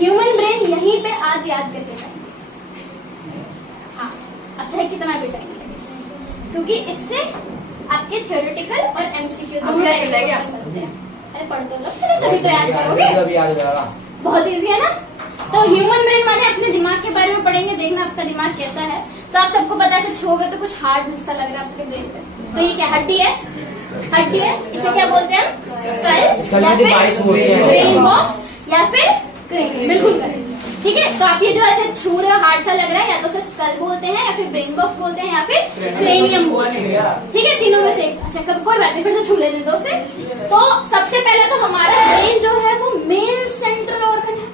Human brain यहीं पे आज याद करके जाएंगे। हाँ, अब चाहे कितना भी टाइम लगे, क्योंकि इससे आपके थ्योरेटिकल और एमसीक्यू दोनों क्वेश्चन बनते हैं। अरे पढ़ दो लोग, तभी तो याद करोगे। बहुत इजी है ना। तो ह्यूमन ब्रेन माने अपने दिमाग के बारे में पढ़ेंगे, देखना आपका दिमाग कैसा है। तो आप सबको पता है, ऐसे छूओगे तो कुछ हार्ड सा लग रहा है आपके ब्रेन पे। तो ये क्या हड्डी है? हड्डी है। इसे क्या बोलते हैं? स्कल या फिर ब्रेन बॉक्स या फिर क्रेनियम। बिल्कुल करेक्ट। ठीक है, तो आप ये जो ऐसे छू रहे हो हार्ड सा लग रहा है, या तो उसे स्कल बोलते हैं या फिर ब्रेन बॉक्स बोलते हैं या फिर क्रेनियम बोलते हैं। ठीक है, तीनों में से एक। अच्छा कब कोई बात नहीं, फिर से छू लेने दो उसे। तो सबसे पहले तो हमारा ब्रेन जो है वो मेन सेंट्रल ऑर्गन है।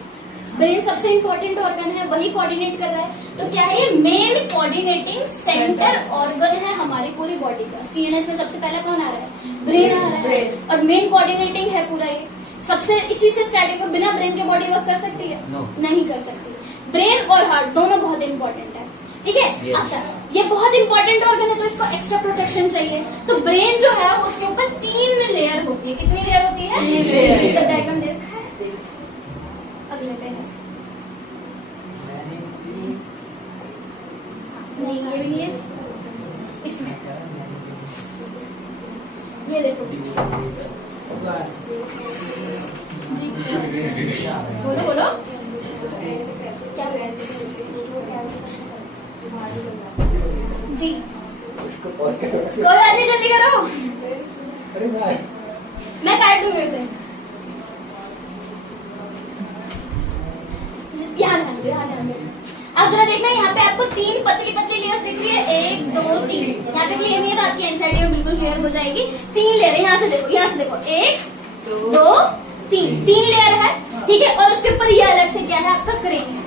ब्रेन सबसे इंपॉर्टेंट ऑर्गन है, वही कोऑर्डिनेट कर रहा है। तो क्या है ये? मेन कोऑर्डिनेटिंग सेंटर ऑर्गन है हमारी पूरी बॉडी का। सीएनएस में सबसे पहले कौन आ रहा है? ब्रेन आ रहा है। और मेन कोऑर्डिनेटिंग है पूरा ये। सबसे इसी से स्टार्टिंग को, बिना ब्रेन के बॉडी वर्क कर सकती है? नहीं कर सकती। ब्रेन और हार्ट दोनों बहुत इंपॉर्टेंट है। ठीक है। अच्छा, ये बहुत इंपॉर्टेंट ऑर्गन है तो इसको एक्स्ट्रा प्रोटेक्शन चाहिए। तो ब्रेन जो है उसके ऊपर 3 लेयर होती है। कितनी लेयर होती है? 3 लेयर। इसका डायग्राम दे रखा है, अगले पे है। नहीं ये भी नहीं है इसमें। ये देखो जी, बोलो बोलो क्या जी, कोई बात नहीं, जल्दी करो। मैं काट दूंगी उसे। यहाँ ध्यान दो, यहाँ ध्यान दो। अब जरा देखना, यहाँ पे आपको 3 पतली पतली लेयर्स दिख रही है। 1 2 3। यहाँ पे क्लियर नहीं है तो आपकी एनसाइडी में बिल्कुल क्लियर हो जाएगी। 3 लेयर, यहाँ से देखो, यहाँ से देखो, 1 2 3 लेयर है। ठीक है, और उसके ऊपर ये अलग से क्या है? आपका क्रेनियम है।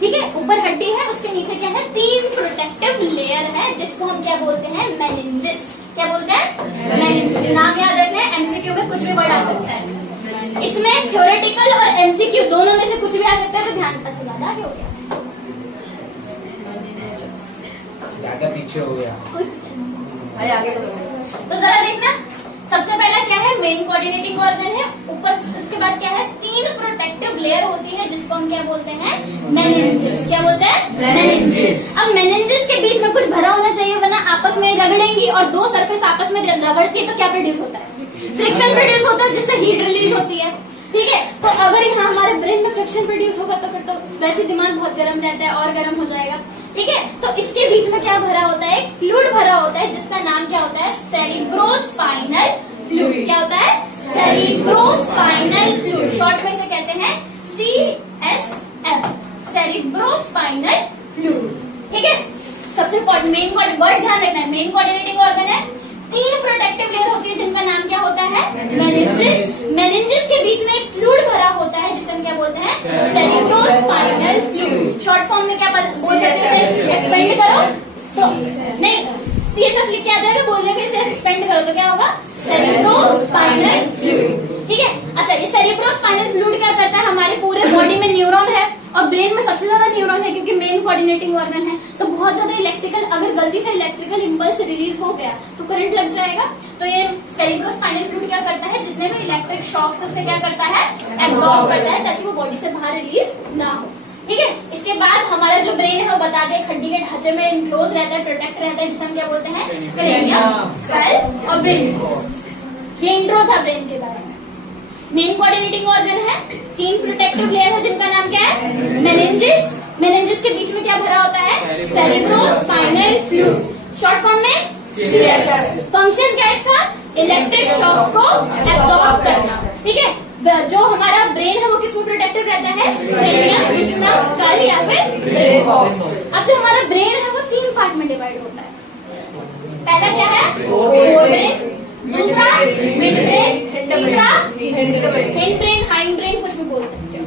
ठीक है, ऊपर हड्डी है, उसके नीचे क्या है? 3 प्रोटेक्टिव लेयर है, जिसको हम क्या बोलते हैं? मेनिंजेस। क्या बोलते हैं? मेनिंजेस। नाम याद रखना है, एमसीक्यू में कुछ भी वर्ड आ सकता है। इसमें थ्योरेटिकल और एमसीक्यू दोनों में से कुछ भी आ सकता है, तो ध्यान। अच्छा ज्यादा आगे हो गया, आगे पीछे हो गया। आगे तो जरा देखना, सबसे पहला क्या है? मेन कोऑर्डिनेटिंग ऑर्गन है। ऊपर उसके बाद क्या है? 3 प्रोटेक्टिव लेयर होती है, जिसको हम क्या बोलते हैं? मेनिंजेस। क्या बोलते हैं? मेनिंजेस। अब मेनिंजेस के बीच में कुछ भरा होना चाहिए, वरना आपस में रगड़ेंगी और 2 सरफेस आपस में रगड़ती है तो क्या प्रोड्यूस होता है? फ्रिक्शन प्रोड्यूस होता है, जिससे हीट रिलीज होती है। ठीक है, तो अगर यहाँ हमारे ब्रेन में फ्रिक्शन प्रोड्यूस होगा तो फिर तो वैसे दिमाग बहुत गर्म रहता है और गर्म हो जाएगा। ठीक है, तो इसके बीच में क्या भरा होता है? एक फ्लूइड भरा होता है, जिसका नाम क्या होता है? Cerebrospinal fluid. क्या होता है? Cerebrospinal fluid. शॉर्ट में से कहते हैं CSF, सेरिब्रोस्पाइनल फ्लूइड। ठीक है, सबसे मेन वर्ड ध्यान रखना है, मेन कोऑर्डिनेटिंग ऑर्गन है। 3 प्रोटेक्टिव लेयर होती है, जिनका नाम क्या होता है? मेनिंजेस। मेनिंजेस के बीच में एक फ्लूइड भरा होता है, जिसे हम क्या बोलते हैं? Cerebrospinal fluid. शॉर्ट फॉर्म में क्या बोल सकते हैं? एक्सपेंड करो तो नहीं, CSF लिख के आ जाएगा, बोलने के इसे एक्सपेंड करो तो क्या होगा? Cerebrospinal fluid. ठीक है। अच्छा, ये सेरिब्रोस्पाइनल फ्लूइड क्या करता है? हमारे पूरे बॉडी में न्यूरॉन है, और ब्रेन में सबसे ज्यादा न्यूरॉन है, क्योंकि मेन कोऑर्डिनेटिंग ऑर्गन है। तो बहुत ज्यादा इलेक्ट्रिकल, अगर गलती से इलेक्ट्रिकल इंपल्स रिलीज हो गया तो करंट लग जाएगा। तो ये सेरिब्रोस्पाइनल फ्लूइड क्या करता है? जितने भी इलेक्ट्रिक शॉक्स उसे क्या करता है? एब्जॉर्ब करता है, ताकि वो बॉडी से बाहर रिलीज ना हो। ठीक है, इसके बाद हमारा जो ब्रेन है वो बता दे, हड्डी के ढांचे में इनक्लोज रहता है, प्रोटेक्ट रहता है, जिसे हम क्या बोलते हैं? क्रेनियम, स्कल और ब्रेन। ये इंट्रो था ब्रेन के बारे में। मेन कोऑर्डिनेटिंग ऑर्गन है, 3 प्रोटेक्टिव लेयर है, जिनका नाम क्या है? मेनिंजेस। मेनिंजेस के बीच में क्या भरा होता है? Cerebrospinal fluid. शॉर्ट फॉर्म में CSF। फंक्शन क्या है इसका? इलेक्ट्रिक शॉक्स को एब्जॉर्ब करना। ठीक है, जो हमारा ब्रेन है वो किसमें प्रोटेक्टेड रहता है? क्रेनियम, स्कल या फिर ब्रेन बॉक्स। अब जो हमारा ब्रेन है वो 3 पार्ट में डिवाइड होता है। पहला क्या है? फोर ब्रेन, दूसरा मिड ब्रेन, तीसरा हिंड ब्रेन, हाइंड ब्रेन, कुछ भी बोल सकते हो।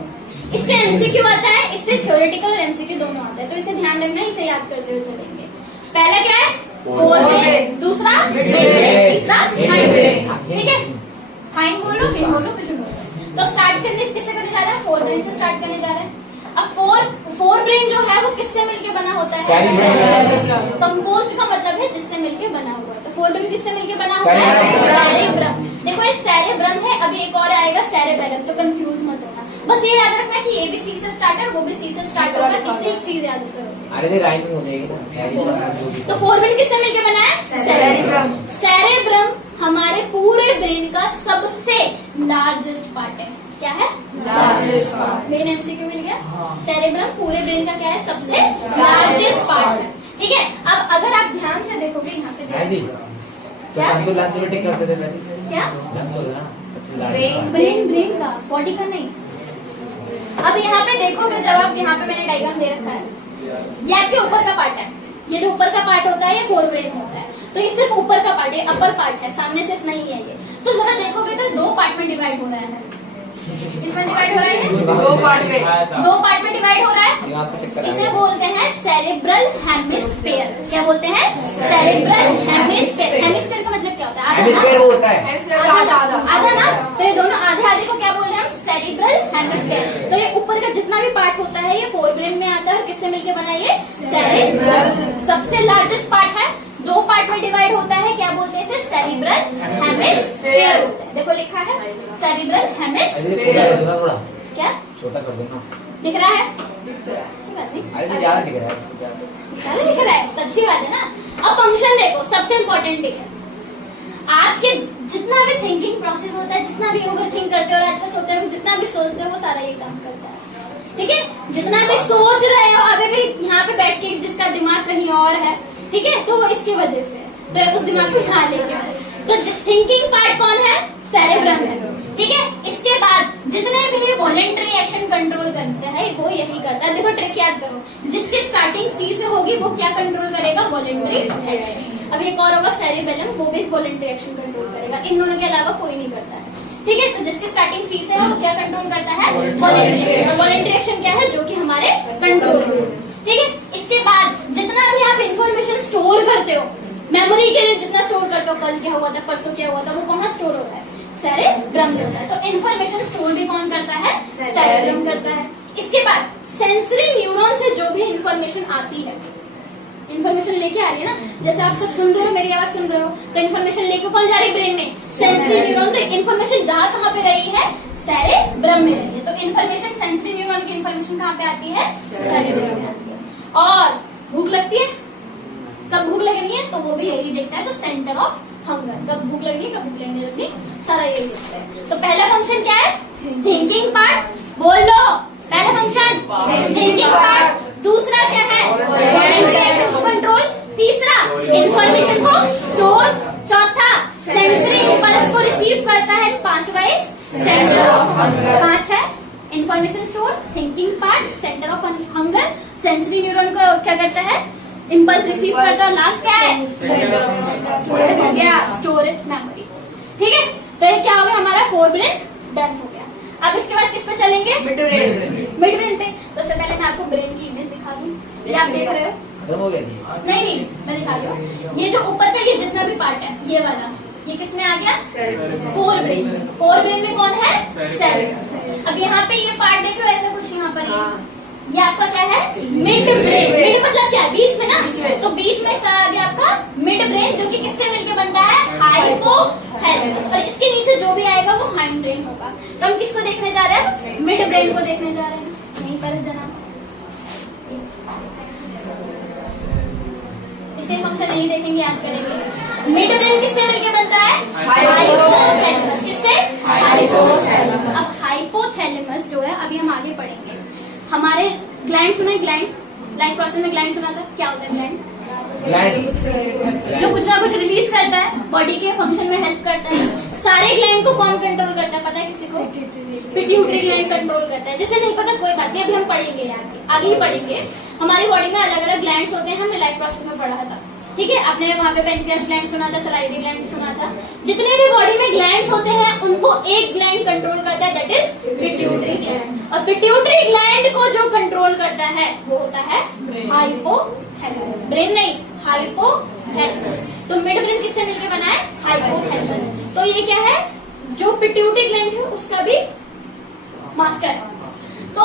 इससे एमसीक्यू आता है, इससे थ्योरेटिकल और एमसीक्यू दोनों आता है, तो इसे ध्यान रखना, इसे याद करते हुए चलेंगे। पहला क्या है? फोर ब्रेन, दूसरा मिड ब्रेन, तीसरा हाइंड ब्रेन। ठीक है, हाइंड बोलो, फिर बोलो, कुछ भी बोलो। तो स्टार्ट करने किससे करने जा रहे हैं? फोर ब्रेन से स्टार्ट करने जा रहे हैं। अब फोर ब्रेन जो है वो किससे मिलके बना होता है? कंपोज्ड का मतलब है जिससे मिलके बना हुआ है। तो फोर ब्रेन किससे मिलके बना हुआ है? सेरेब्रम। देखो ये सेरेब्रम है, अभी एक और आएगा सेरेबेलम, तो कंफ्यूज मत होना। बस ये याद रखना कि ABC से स्टार्ट है, वो भी सी से स्टार्ट होगा। इससे एक चीज याद करो, अरे राइटिंग हो जाएगी ना। तो फोरब्रेन किससे मिलकर बना है? सेरेब्रम। सेरेब्रम हमारे पूरे ब्रेन का सबसे लार्जेस्ट पार्ट है। क्या है? Largest part. मेन एमसीक्यू मिल गया। सेरेब्रम पूरे ब्रेन का क्या है? सबसे लार्जेस्ट पार्ट है। ठीक है, अब अगर आप ध्यान से देखोगे यहाँ पे तो हम तो लंच मीटिंग करते थे पहले। क्या? लंच हो गया ब्रेन का, बॉडी का नहीं। अब यहाँ पे देखोगे, जब आप यहाँ पे मैंने डायग्राम दे रखा है, ये आपके ऊपर का पार्ट है। ये जो ऊपर का पार्ट होता है ये फोरब्रेन होता है। तो ये सिर्फ ऊपर का पार्ट है, अपर पार्ट है, सामने से नहीं है ये। तो जरा देखोगे तो दो पार्ट में डिवाइड हो रहा है। इसमें डिवाइड हो रहा है, दो पार्ट में डिवाइड हो रहा है। इसे बोलते हैं सेरेब्रल हेमिस्फीयर। क्या बोलते हैं? Cerebral hemisphere. हेमिस्फीयर का मतलब क्या होता है? हेमिस्फीयर होता है आधा ना। तो ये दोनों आधे आधे को क्या बोलते हैं हम? Cerebral hemisphere. तो ये ऊपर का जितना भी पार्ट होता है ये फोरब्रेन में आता है। और किससे मिलकर बना? ये सेरेब्रल सबसे लार्जेस्ट पार्ट है। दो पार्ट में डिवाइड होता है। क्या बोलते हैं इसे? सेरेब्रल हेमिस्फीयर होता है। देखो लिखा है सेरेब्रल हेमिस्फीयर। थोड़ा क्या छोटा कर देना। दिख रहा है? अरे ज्यादा दिख रहा है। ज्यादा दिख रहा है तो अच्छी बात है ना। अब फंक्शन देखो, सबसे इम्पोर्टेंट है आपके जितना भी थिंकिंग प्रोसेस होता है, जितना भी ओवर थिंक करते हो, रात को सोते हो, जितना भी सोचते हो, वो सारा ये काम करता है। ठीक है, जितना भी सोच रहे हो अभी भी यहाँ पे बैठ के, जिसका दिमाग कहीं और है, ठीक है, तो इसकी वजह से तो उस दिमाग को यहाँ लेके आए। तो थिंकिंग पार्ट कौन है? सेरेब्रम है। ठीक है, इसके बाद जितने भी वॉलेंटरी एक्शन कंट्रोल करते हैं वो यही करता है। देखो ट्रिक याद करो, जिसकी स्टार्टिंग सी से होगी वो क्या कंट्रोल करेगा? Voluntary action. अब एक और होगा सेरेबेलम, वो भी वॉलेंटरी एक्शन कंट्रोल करेगा। इन दोनों के अलावा कोई नहीं करता है। ठीक है, तो जिसकी स्टार्टिंग सी से है वो क्या कंट्रोल करता है? Voluntary action. वॉलेंटरी एक्शन क्या है? जो कि हमारे कंट्रोल में। ठीक है, इसके बाद जितना भी आप इंफॉर्मेशन स्टोर करते हो, मेमोरी के लिए जितना स्टोर करते हो, कल क्या हुआ था, परसों क्या हुआ था, वो कहाँ स्टोर होता है? सेरेब्रम में होता है। तो इन्फॉर्मेशन स्टोर भी कौन करता है? सेरेब्रम करता है। इसके बाद सेंसरी न्यूरॉन से जो भी इन्फॉर्मेशन आती है, इन्फॉर्मेशन लेके आ रही है ना, जैसे आप सब सुन रहे हो, मेरी आवाज सुन रहे हो, तो इन्फॉर्मेशन लेके कौन जा रही है? ब्रेन में, सेंसरी न्यूरॉन। तो इन्फॉर्मेशन जहाँ कहाँ पे रही है? सेरेब्रम में रही है। तो इन्फॉर्मेशन, सेंसरी न्यूरॉन की इन्फॉर्मेशन कहाँ पे आती है? सेरेब्रम में आती है। और भूख लगती है, कब भूख लगनी है, तो वो भी यही देखता है। तो सेंटर ऑफ हंगर, कब भूख लगनी, कब भूख लगने लगनी, सारा यही देखता है। तो पहला फंक्शन क्या है? Thinking part. बोल लो, पहला फंक्शन थिंकिंग पार्ट। दूसरा क्या है? वॉलेंटरी एक्शन को कंट्रोल। तीसरा इंफॉर्मेशन को स्टोर। चौथा सेंसरी इंपल्स को रिसीव करता है। पांचवा सेंटर ऑफ हंगर। 5 है information store, thinking part, centre of hunger, sensory neuron को क्या करता है? इम्पल्स रिसीव करता है। लास्ट क्या है? स्टोरेज हो गया, स्टोरेज मेमोरी। ठीक है, तो ये क्या हो गया? हमारा फोरब्रेन डन हो गया। अब इसके बाद किस पे चलेंगे? मिड ब्रेन पे। तो सबसे पहले मैं आपको ब्रेन की इमेज दिखा दूं। ये आप देख रहे हो? खत्म हो गया? नहीं, मैं दिखा दूं। ये जो ऊपर का ये जितना भी पार्ट है, ये वाला, ये किस में आ गया? फोरब्रेन में। फोरब्रेन में कौन है? सेरेब्रम। अब यहाँ पे ये पार्ट देख रहे हो, ऐसा कुछ यहाँ पर ये आपका क्या है? Mid brain. मिड मतलब क्या है? बीच में ना। तो बीच में क्या आ गया आपका? मिड ब्रेन, जो कि किससे मिलकर बनता है? हाइपोथैलेमस। और इसके नीचे जो भी आएगा वो हाइंड ब्रेन होगा। तो हम किसको देखने जा रहे हैं? मिड ब्रेन को देखने जा रहे हैं। नहीं पर जनाब, इसके फंक्शन नहीं देखेंगे, याद करेंगे। मिड ब्रेन किससे मिलकर बनता है? हाइपोथैलेमस। किससे? हाइपोथैलेमस। अब हाइपोथैलेमस जो है, अभी हम आगे पढ़ेंगे। हमारे ग्लैंड सुना है? ग्लैंड प्रोसेस में ग्लैंड सुना था? क्या होता है ग्लैंड? जो कुछ ना कुछ रिलीज करता है, बॉडी के फंक्शन में हेल्प करता है। सारे ग्लैंड को कौन कंट्रोल करता है? पता है किसी को? पिट्यूटरी ग्लैंड कंट्रोल करता है। जिसे नहीं पता कोई बात नहीं, अभी हम पढ़ेंगे, आगे ही पढ़ेंगे। हमारी बॉडी में अलग अलग ग्लैंड्स होते हैं, हमने लाइफ प्रोसेस में पढ़ा था। ठीक है, आपने वहाँ पे पेनक्रियास ग्लैंड सुना था, सलाइवरी ग्लैंड सुना था। जितने भी बॉडी में ग्लैंड्स होते हैं उनको एक ग्लैंड कंट्रोल करता है, दैट इज पिट्यूटरी ग्लैंड। और पिट्यूटरी ग्लैंड को जो कंट्रोल करता है वो होता है हाइपोथैलेमस। ब्रेन नहीं, हाइपोथैलेमस। तो मिड ब्रेन किससे मिलकर बना है? हाइपोथैलेमस। तो ये क्या है? जो पिट्यूटरी ग्लैंड है उसका भी मास्टर है। तो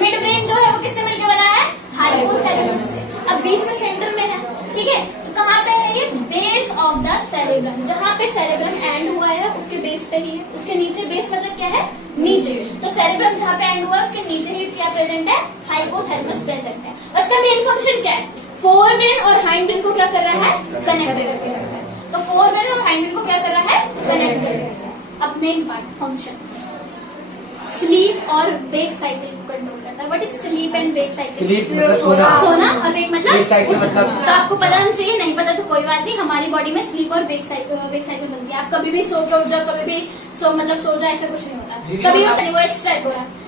मिड ब्रेन जो है वो किससे मिलकर बना है? हाइपोथैलेमस से। अब बीच में सेंटर में है, ठीक है, तो कहाँ पे है ये? Base of the cerebrum. जहाँ पे सेरेब्रम एंड हुआ है उसके बेस पे ही है। उसके नीचे, बेस मतलब क्या है? नीचे। तो सेरेब्रम जहाँ पे एंड हुआ है उसके नीचे ही क्या प्रेजेंट है, हाइपोथैलेमस प्रेजेंट है। और इसका मेन फंक्शन क्या है, फोर ब्रेन और हाइंड ब्रेन को क्या कर रहा है, कनेक्ट करके रखता है। तो फोर ब्रेन और हाइंड ब्रेन को क्या कर रहा है, कनेक्ट करके रखता है। अब मेन पार्ट फंक्शन, स्लीप और वेक साइकिल को कंट्रोल करता है। What is sleep and wake cycle? Sleep मतलब सोना, सोना और वेक मतलब वेक साइकिल मतलब तो आपको पता होना चाहिए, नहीं पता तो कोई बात नहीं। हमारी बॉडी में स्लीप और वेक साइकिल बनती है। आप कभी भी सो के उठ जाओ, कभी भी सो जाए, ऐसा कुछ नहीं होता। कभी होता नहीं, वो एक्स्ट्रा हो रहा है।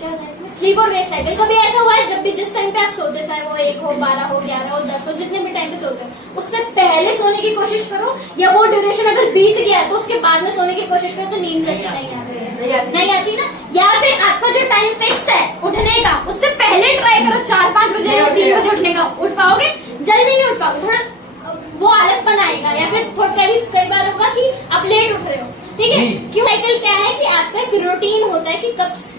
क्या होता है स्लीप और वेक साइकिल? कभी ऐसा हुआ है जब भी जिस टाइम पे आप सोते, चाहे वो 1 हो, 12 हो, 11 हो, 10 हो, जितने भी टाइम पे सोते हो, उससे पहले सोने की कोशिश करो, या वो ड्यूरेशन अगर बीत गया तो उसके बाद में सोने की कोशिश करो तो नींद जल्दी नहीं आती ना। या फिर आपका जो टाइम फिक्स है उठने का, उससे पहले ट्राई करो 4-5 बजे या 3 बजे उठने का। उठ पाओगे? जल्दी नहीं उठ पाओगे, थोड़ा वो आलसपन आएगा, या फिर कई बार होगा कि आप लेट उठ रहे हो। ठीक है, क्यों? साइकिल क्या है कि आपका एक रूटीन होता है कि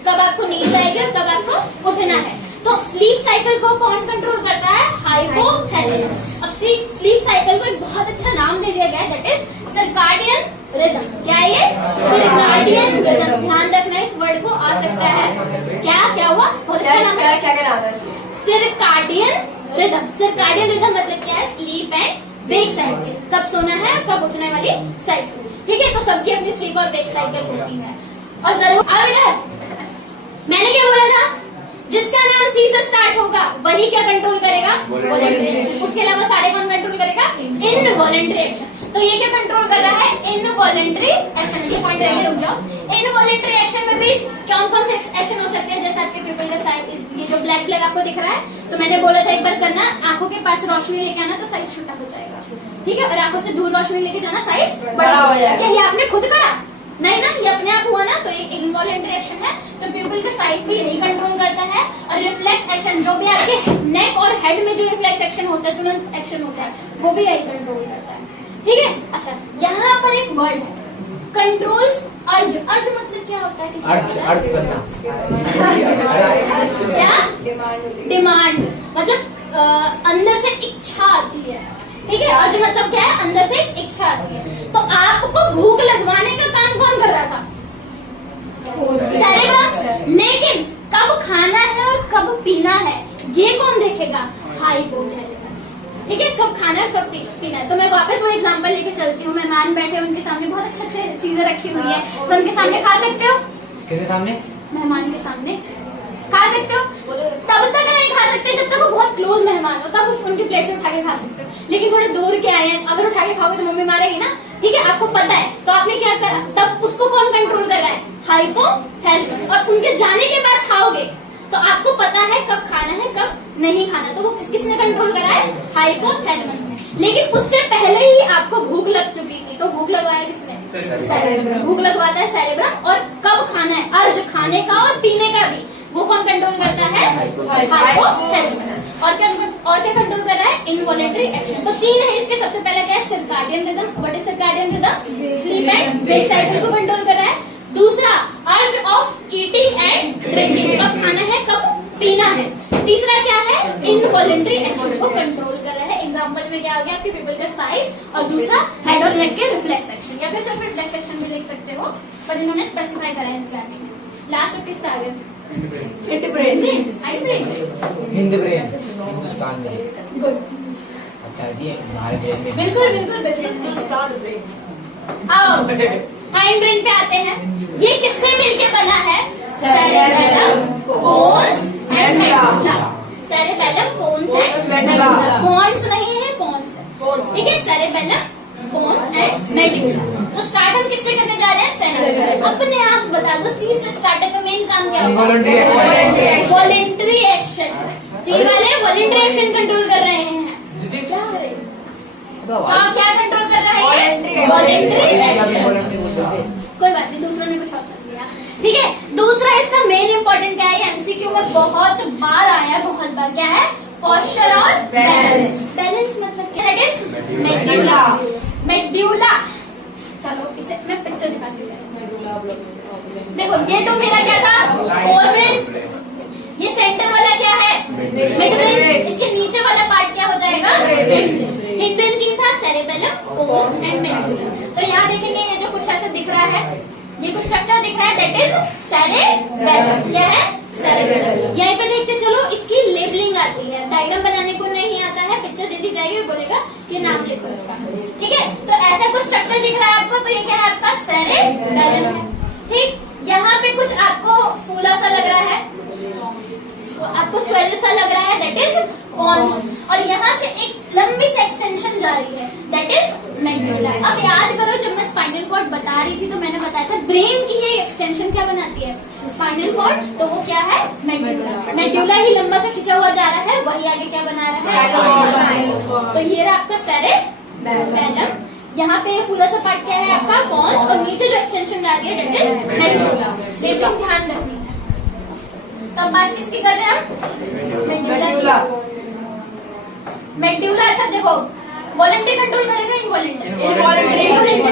कब आपको नींद आएगी और कब आपको उठना है। तो स्लीप साइकिल को कौन कंट्रोल करता है, हाइपोथैलेमस। अब स्लीप साइकिल को एक बहुत अच्छा नाम दे दिया गया है, दैट इज सर्काडियन रिदम। क्या है ये? Circadian rhythm. ध्यान रखना इस वर्ड को, आ सकता है क्या हुआ, बहुत अच्छा नाम है। क्या नाम है? Circadian rhythm. सर्काडियन रिदम मतलब क्या है, स्लीप एंड वेक साइकिल, कब सोना है कब उठने वाली साइकिल। ठीक है, तो सबकी अपनी स्लीप और वेक साइकिल होती है। और जरूर मैंने क्या बोला था, जिसका नाम सी से स्टार्ट होगा वही क्या कंट्रोल करेगा, वॉलंटरी एक्शन। उसके अलावा सारे कौन कंट्रोल करेगा, इनवॉलंटरी एक्शन। तो ये क्या कंट्रोल कर रहा है, इनवॉलंटरी एक्शन। ये पॉइंट रहिए, रुक जाओ। इनवॉलंटरी एक्शन में भी कौन कौन से एक्शन हो सकते हैं, जैसे आपके पीपल का साइज, ये जो ब्लैक ब्लैक आपको दिख रहा है, तो मैंने बोला था एक बार करना, आंखों के पास रोशनी लेके आना तो साइज छोटा हो जाएगा। ठीक है, और आंखों से दूर रोशनी लेके जाना, साइज बड़ा हो जाएगा। क्या ये आपने खुद करा? नहीं ना, ये अपने आप हुआ ना। तो एक इनवॉलंटरी एक्शन है, तो पीपल का साइज भी यही कंट्रोल करता है। और रिफ्लेक्स एक्शन, जो भी आपके नेक और हेड में जो रिफ्लेक्स एक्शन होता है, तुरंत एक्शन होता है, वो भी यही कंट्रोल करता है। ठीक है, अच्छा यहाँ पर एक वर्ड है, कंट्रोल्स अर्ज। अर्ज मतलब क्या होता है, अर्ज करना, क्या? डिमांड मतलब अंदर से इच्छा आती है। ठीक है, अर्ज मतलब क्या है, अंदर से इच्छा आती है। तो आपको भूख लगवाने का काम कौन कर रहा था, सेरेब्रम। लेकिन कब खाना है और कब पीना है ये कौन देखेगा, हाइपोथैलेमस। ठीक है, कब खाना है कब पीना है। तो मैं वापस वो एग्जांपल लेके चलती हूँ। मेहमान बैठे, उनके सामने बहुत अच्छे चीजें रखी हुई है, तो उनके सामने खा सकते हो। किसके सामने? मेहमान के सामने खा सकते हो। तब तक नहीं खा सकते जब तक वो बहुत क्लोज मेहमान हो, तब उनकी प्लेट से उठा के खा सकते हो। लेकिन थोड़े दूर के आए हैं, अगर उठा के खाओगे तो मम्मी मारेगी ना। ठीक है, आपको पता है, तो आपने क्या करा, तब उसको कौन कंट्रोल कर रहा है, हाइपोथैलेमस। और उनके जाने के बाद खाओगे तो आपको पता है कब खाना है कब नहीं खाना, तो वो किसने कंट्रोल करा है, हाइपोथैलेमस। लेकिन उससे पहले ही आपको भूख लग चुकी थी, तो भूख लगवाया किसने, सेरेब्रम। भूख लगवाता है सेरेब्रम। और कब खाना है, अर्ज खाने का और पीने का भी, वो कौन कंट्रोल करता है, हाइपोथैलेमस। और क्या कंट्रोल कर रहा है, इनवॉलंटरी एक्शन। तो 3 है इसके। सबसे पहले क्या है, circadian rhythm. What is circadian rhythm, sleep and wake cycle को कंट्रोल कर रहा है। दूसरा, अर्ज ऑफ ईटिंग एंड ड्रिंकिंग, कब खाना है कब पीना है। तीसरा क्या है, इनवॉलंटरी एक्शन को कंट्रोल कर रहा है। एग्जांपल में क्या हो गया, आपके पीपल का साइज, और दूसरा हेड और नेक के रिफ्लेक्स एक्शन, या फिर सिर्फ रिफ्लेक्स एक्शन भी लिख सकते हो, पर इन्होंने स्पेसिफाई करा है एनसीईआरटी में। लास्ट किसका आ गया, हिंद ब्रेन। हिंदुस्तान में। गुड, अच्छा ये हमारे देश में बिल्कुल बिल्कुल बिल्कुल। आओ हाइंड ब्रेन पे आते हैं। ये किससे मिलके बना है, cerebellum, pons and medulla. Cerebellum, pons and medulla. Pons नहीं है, पोन्स है। ठीक है, सेरेबेलम, पोन्स एंड मेडुला। तो स्टार्ट हम किससे करने जा रहे हैं, सेरेबेलम। अपने आप बता दो, सी से स्टार्टर का मेन काम क्या होगा, वॉलेंट्री एक्शन। सी वाले वॉलेंट्री एक्शन कंट्रोल कर रहे हैं। क्या कंट्रोल कर रहा है, वॉलेंट्री एक्शन। कोई बात नहीं, दूसरों ने कुछ और समझ लिया। ठीक है, दूसरा इसका मेन इंपॉर्टेंट क्या है, एमसीक्यू में बहुत बार आया है, बहुत बार। क्या है, पोस्चर और बैलेंस। बैलेंस मतलब क्या, दैट इज मेडुला। मेडुला, चलो इसे मैं पिक्चर दिखाती हूँ। देखो, ये तो मेरा क्या था, फोरब्रेन। ये सेंटर वाला क्या है, मिडब्रेन। इसके नीचे वाला पार्ट क्या हो जाएगा, हिंडब्रेन। 3 था, सेरेबेलम, पोन्स एंड मेडुला। तो यहाँ देखेंगे, ये जो कुछ ऐसा दिख रहा है, ये कुछ स्ट्रक्चर दिख रहा है, दैट इज सेरेबेलम। क्या है, सेरेबेलम। ये नाम लिखो इसका, ठीक है। तो ऐसा कुछ स्ट्रक्चर दिख रहा है आपको, तो ये क्या है आपका सेरेबेलम है, ठीक। यहाँ पे कुछ आपको फूला सा लग रहा है, आपको स्वेल सा लग रहा है, दैट इज पॉन्स। और यहाँ से एक लंबी सी एक्सटेंशन जा रही है, दैट इज मेड्यूला। अब याद करो जब मैं स्पाइनल कॉर्ड बता रही थी तो मैंने बताया था ब्रेन की ये एक्सटेंशन क्या बनाती है, स्पाइनल कॉर्ड, तो वो क्या है मेड्यूला। मेड्यूला ही लंबा सा खिंचा हुआ जा रहा है, वही आगे क्या बना रहा है, तो ये रहा आपका सेरेबेलम। यहाँ पे फूला सा पार्ट क्या है आपका पॉन्स, और नीचे जो एक्सटेंशन जा रही है दैट इज मेड्यूला। ये भी ध्यान रखनी है। तब बात किसकी कर रहे हैं हम, मेड्यूला। मेड्यूला अच्छा देखो, वॉलेंट्री कंट्रोल करेगा इनवॉलेंट्री,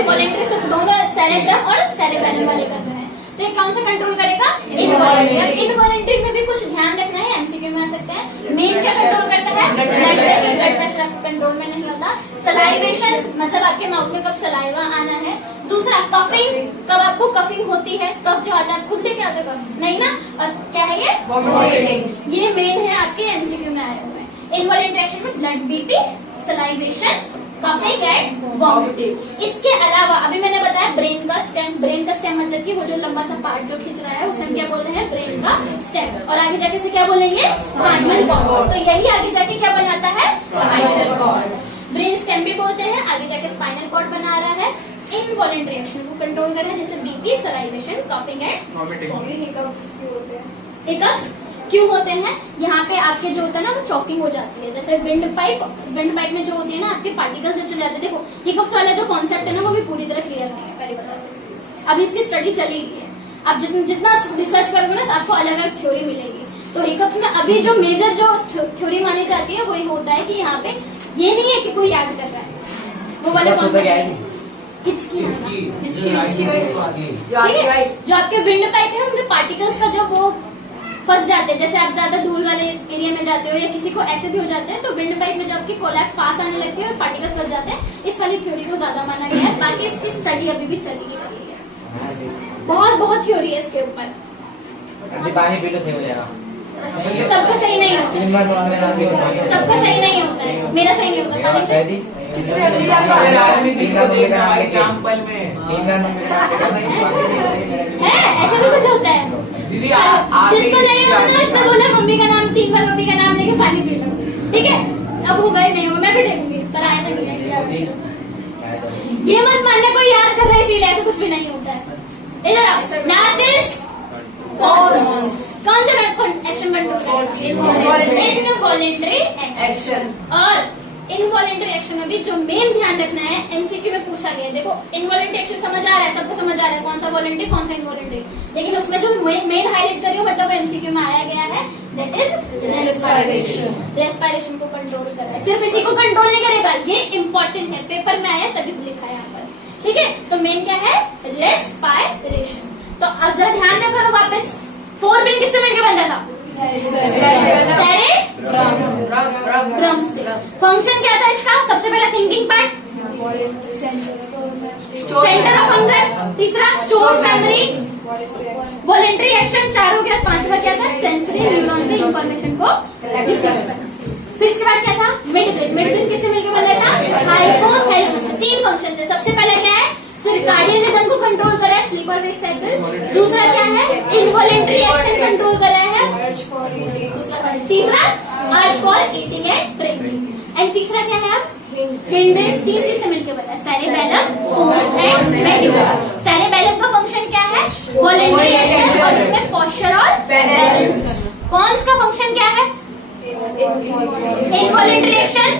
वॉलेंट्री सिर्फ दोनों सेरेब्रम और सेरेबेलम वाले करते हैं, तो ये कौन सा कंट्रोल करेगा, इनवॉलेंट्री। इनवॉलेंट्री में भी कुछ ध्यान रखना है, एमसीक्यू में आ सकते हैं। मेन क्या कंट्रोल करता है, ब्लड प्रेशर कंट्रोल में नहीं होता। सलाइवेशन मतलब आपके माउथ में कब सलाइवा आना है। दूसरा कफिंग, कब आपको कफिंग होती है, कब जो आता है खुद लेके आते कफ नहीं ना, और क्या है ये मेन है आपके एमसीक्यू में आए हुए हैं। इनवॉलेंट्री एक्शन में blood, BP, salivation, coughing and vomiting. इसके अलावा अभी मैंने बताया ब्रेन का स्टेम, ब्रेन का स्टेम मतलब कि वो जो लंबा सा पार्ट जो खींच रहा है उसे हम क्या बोल रहे हैं, ब्रेन का स्टेम। और आगे जाके उसे क्या बोलेंगे, स्पाइनल कॉर्ड। तो यही आगे जाके क्या बनाता है, स्पाइनल कॉर्ड। ब्रेन स्टेम भी बोलते हैं, आगे जाके स्पाइनल कॉर्ड बना रहा है। इनवॉलेंट्री एक्शन को कंट्रोल कर रहा है, जैसे BP, salivation, coughing and hiccups. क्यों होते हैं, यहाँ पे आपके जो होता है ना वो चॉकिंग हो जाती है, जैसे विंड पाइप में जो होती है ना आपके पार्टिकल्स जब चले जाते हैं। देखो हिकअप्स वाला जो कॉन्सेप्ट है ना वो भी पूरी तरह क्लियर नहीं है, पहले बता दो। अभी इसकी स्टडी चली गई है, आप जितना रिसर्च करोगे ना आपको अलग अलग थ्योरी मिलेगी। तो हिकअप्स में अभी जो मेजर जो थ्योरी मानी जाती है वही होता है कि यहाँ पे ये नहीं है कि कोई याद कर रहा है, वो वाला कॉन्सेप्ट हिचकी, जो आपके विंड पाइप है उनमें पार्टिकल्स का जो वो फंस जाते हैं। जैसे आप ज्यादा धूल वाले एरिया में जाते हो या किसी को ऐसे भी हो जाते हैं, तो विंड पाइप में जब आपकी कोलैप्स पास आने लगती है और पार्टिकल्स फंस जाते हैं, इस वाली थ्योरी को ज्यादा माना गया है। बाकी इसकी स्टडी अभी भी चली है, बहुत थ्योरी है इसके ऊपर। पानी पी लो, सही हो जाएगा। सबका सही नहीं होता, सबका सही नहीं होता है, मेरा सही नहीं होता पानी से। ऐसा भी कुछ होता है दीदी, जिसको नहीं होता ना इसको बोले मम्मी का नाम 3 बार मम्मी का नाम लेके पानी पी लो, ठीक है। अब होगा ही नहीं होगा, मैं भी देखूंगी, पर आया था नहीं। ये मत मानना कोई याद कर रहा है इसीलिए, ऐसा कुछ भी नहीं होता है। इधर लास्ट इज कौन सा एक्शन कंट्रोल करेगा, इनवॉलेंट्री एक्शन। और इनवॉलेंट्री एक्शन में भी जो मेन ध्यान रखना है, एमसीक्यू में पूछा गया है। देखो इनवॉलेंट्री एक्शन समझ आ रहा है, सबको समझ आ रहा है कौन सा वॉलेंट्री कौन सा इनवॉलेंट्री, लेकिन उसमें जो मेन हाईलाइट करी हो मतलब एमसीक्यू में आया गया है, दैट इज रेस्पिरेशन। रेस्पिरेशन को कंट्रोल कर रहा है, सिर्फ इसी को कंट्रोल नहीं करेगा, ये इंपॉर्टेंट है, पेपर में आया तभी लिखा है यहाँ पर, ठीक है। तो मेन क्या है, रेस्पिरेशन। तो अब जरा ध्यान न करो वापस, 4 ब्रेन किससे मिलकर बन रहा था, सेरेब्रम से। फंक्शन क्या था इसका, सबसे पहले thinking part, centre of hunger, तीसरा स्टोर्स मेमोरी, वॉलेंट्री एक्शन 4 हो गया, 5वां क्या था, सेंसरी न्यूरॉन से इंफॉर्मेशन को रिसीव करना। फिर इसके बाद क्या था, मिड ब्रेन किससे मिलकर बन रहा था, हाइपोथैलेमस से। 3 फंक्शन थे, सबसे पहले क्या है, सर्काडियन रिदम को कंट्रोल कर रहा है, स्लीप और वेक साइकिल। दूसरा क्या है, इनवॉलेंट्री एक्शन कंट्रोल कर रहा है। तीसरा urge for eating and drinking. And तीसरा क्या है, अब हिंड ब्रेन 3 चीज से मिलकर बना है, cerebellum, pons and medulla. Cerebellum का फंक्शन क्या है, वॉलेंट्री एक्शन और इसमें पोस्चर और बैलेंस। पोन्स का फंक्शन क्या है, इनवॉलेंट्री एक्शन,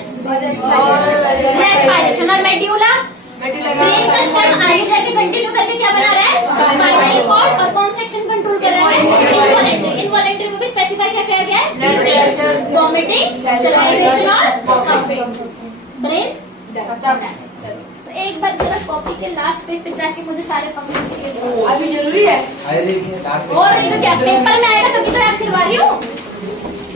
रेस्पिरेशन। और मेड्यूला ब्रेन का स्टेम आगे जाके कंटिन्यू करके क्या बना रहा है, स्पाइनल कॉर्ड। और कौन सा एक्शन कंट्रोल कर रहा है, इनवॉलेंट्री। इनवॉलेंट्री में भी स्पेसिफाई क्या किया गया है, वॉमिटिंग, सलाइवेशन और कफिंग। ब्रेन तो एक बार जरा कॉपी के लास्ट पेज पे जाके मुझे सारे फंक्शन लिखे दो, अभी जरूरी है। अरे लास्ट और नहीं तो क्या पेपर में आएगा तभी तो याद करवा रही हूँ।